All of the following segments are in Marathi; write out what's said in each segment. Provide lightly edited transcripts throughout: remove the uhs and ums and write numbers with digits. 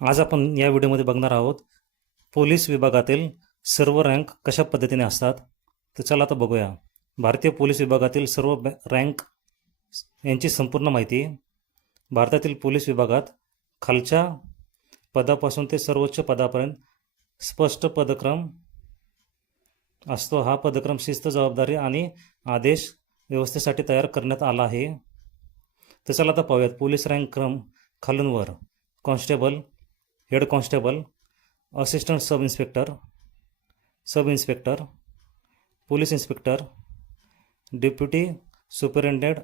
आज आपण या व्हिडिओमध्ये बघणार आहोत पोलीस विभागातील सर्व रँक कशा पद्धतीने असतात. तर चला आता बघूया. भारतीय पोलीस विभागातील सर्व रँक यांची संपूर्ण माहिती. भारतातील पोलीस विभागात खालच्या पदापासून ते सर्वोच्च पदापर्यंत स्पष्ट पदक्रम असतो. हा पदक्रम शिस्त, जबाबदारी आणि आदेश व्यवस्थेसाठी तयार करण्यात आला आहे. तर चला आता पाहूयात पोलीस रँक क्रम खालून वर. Constable, head constable, assistant sub inspector, police inspector, deputy superintendent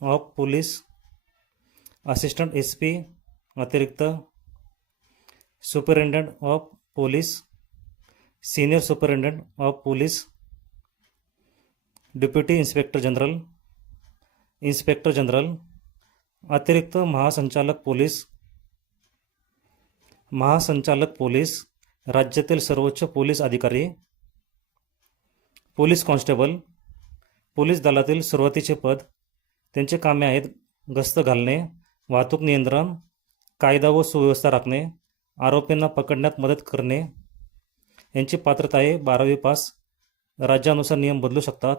of police, assistant SP अतिरिक्त, superintendent of police, senior superintendent of police, deputy inspector general, अतिरिक्त महासंचालक पोलीस, राज्यातील सर्वोच्च पोलीस अधिकारी. पोलीस कॉन्स्टेबल, पोलीस दलातील सुरुवातीचे पद. त्यांचे कामे आहेत गस्त घालणे, वाहतूक नियंत्रण, कायदा व सुव्यवस्था राखणे, आरोपींना पकडण्यात मदत करणे. यांची पात्रता आहे 12वी पास. राज्यानुसार नियम बदलू शकतात.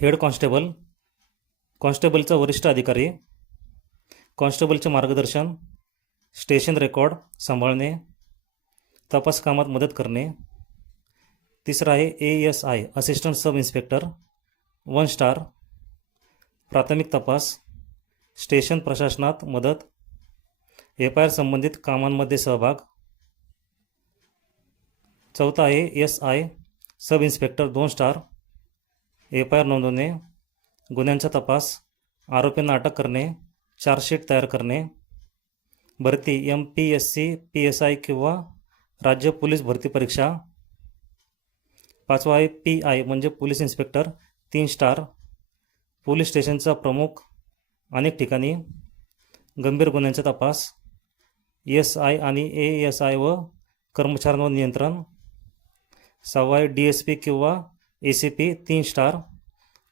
हेड कॉन्स्टेबल, कॉन्स्टेबलचा वरिष्ठ अधिकारी. कॉन्स्टेबलचे मार्गदर्शन, स्टेशन रेकॉर्ड सांभाळणे, तपास कामात मदत करणे. तिसरा आहे ASI assistant sub inspector, 1 star, प्राथमिक तपास, स्टेशन प्रशासनात मदत, FIR संबंधित कामांमध्ये सहभाग. चौथा आहे SI sub inspector, 2 star, FIR नोंदवणे, गुन्ह्यांचा तपास, आरोपींना अटक करणे, चार्जशीट तयार करणे. भरती MPSC PSI किंवा राज्य पोलीस भरती परीक्षा. पाचवा आहे PI म्हणजे पोलीस इन्स्पेक्टर, 3 स्टार, पोलीस स्टेशनचा प्रमुख अनेक ठिकाणी, गंभीर गुन्ह्यांचा तपास. SI आणि ASI व कर्मचाऱ्यांवर नियंत्रण. सहावा आहे DSP किंवा ACP, 3 स्टार,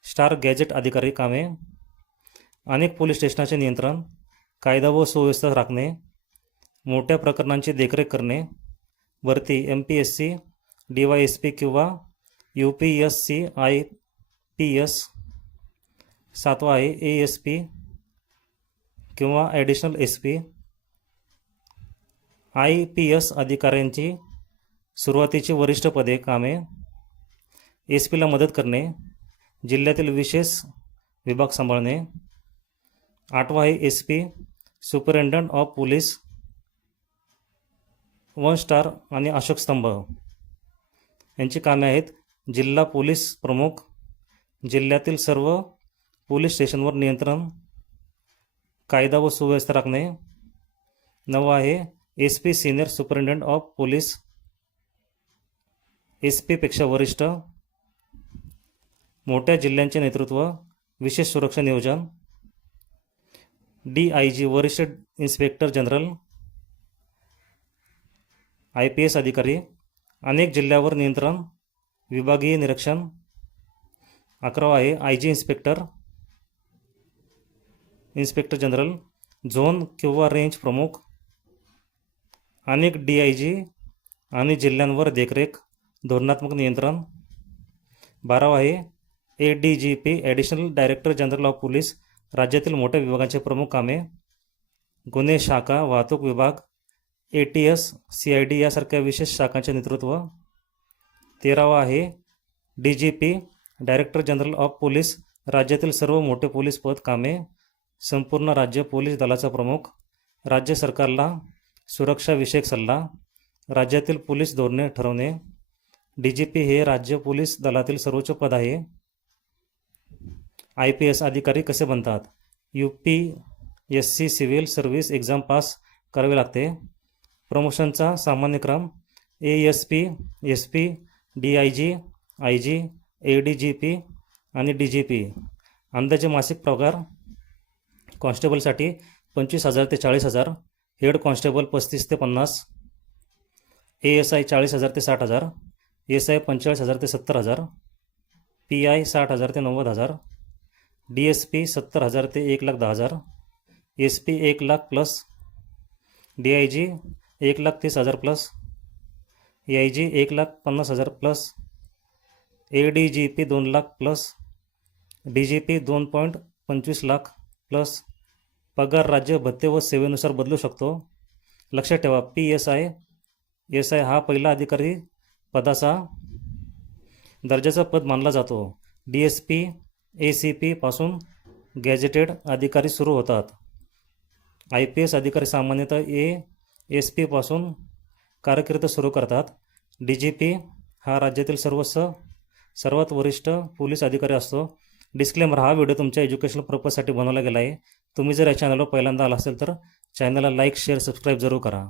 स्टार गॅजेट अधिकारी कामे, अनेक पोलीस स्टेशनाचे नियंत्रण, कायदा व सुव्यवस्था राखणे, मोठ्या प्रकरणांची देखरेख करणे. भरती MPSC DYSP किंवा UPSC IPS. सातवा आहे ASP किंवा ॲडिशनल SP. IPS अधिकाऱ्यांची सुरुवातीची वरिष्ठ पदे कामे, SP ला मदत करणे, जिल्ह्यातील विशेष विभाग सांभाळणे. आठवा आहे SP superintendent of police, 1 star आणि अशोक स्तंभ. यांची कामे आहेत जिल्हा पोलीस प्रमुख, जिल्ह्यातील सर्व पोलीस स्टेशनवर नियंत्रण, कायदा व सुव्यवस्था राखणे. नववा आहे SP senior superintendent of police, SP पेक्षा वरिष्ठ, मोठ्या जिल्ह्यांचे नेतृत्व, विशेष सुरक्षा नियोजन. DIG वरिष्ठ इन्स्पेक्टर जनरल, IPS अधिकारी, अनेक जिल्ह्यावर नियंत्रण, विभागीय निरीक्षण. 11वा आहे IG इन्स्पेक्टर जनरल, झोन किंवा रेंज प्रमुख, अनेक DIG आणि जिल्ह्यांवर देखरेख, धोरणात्मक नियंत्रण. 12वा आहे ADGP additional director general of police, राज्यातील मोठ्या विभागांचे प्रमुख कामे, गुन्हे शाखा, वाहतूक विभाग, ATS CID यासारख्या विशेष शाखांचे नेतृत्व. 13वा आहे DGP director general of police, राज्यातील सर्व मोठे पोलीस पद कामे, संपूर्ण राज्य पोलीस दलाचा प्रमुख, राज्य सरकारला सुरक्षाविषयक सल्ला, राज्यातील पोलीस धोरणे ठरवणे. DGP हे राज्य पोलीस दलातील सर्वोच्च पद आहे. IPS अधिकारी कसे बनतात? UPSC civil service exam pass करावे लागते. प्रमोशनचा सामान्य क्रम ASP, SP, DIG, IG, ADGP आणि DGP. अंदाजे मासिक पगार कॉन्स्टेबलसाठी 25,000 ते 40,000, हेड कॉन्स्टेबल 35 ते 50, ASI 40,000 ते 60,000, SI 45,000 ते 70,000, PI 60,000 ते 90,000, DSP 70,000 ते 1,10,000, SP 1 lakh plus, DIG 1,30,000 plus, AIG 1,50,000 plus, ADGP 2 lakh plus, DGP 2.25 lakh plus. पगार राज्य भत्ते व सेवेनुसार बदलू शकतो. लक्षात ठेवा, PSI हा पहिला अधिकारी पदाचा दर्जाचा पद मानला जातो. DSP ACP पासून गॅजेटेड अधिकारी सुरू होतात. IPS अधिकारी सामान्यतः ASP पासून कारकीर्द सुरू करतात. DGP हा राज्यातील सर्वात वरिष्ठ पोलीस अधिकारी असतो. डिस्क्लेमर, हा व्हिडिओ तुमच्या एज्युकेशनल पर्पजसाठी बनवला गेला आहे. तुम्ही जर या चॅनलवर पहिल्यांदा आला असेल तर चॅनलला लाईक, शेअर, सबस्क्राईब जरूर करा.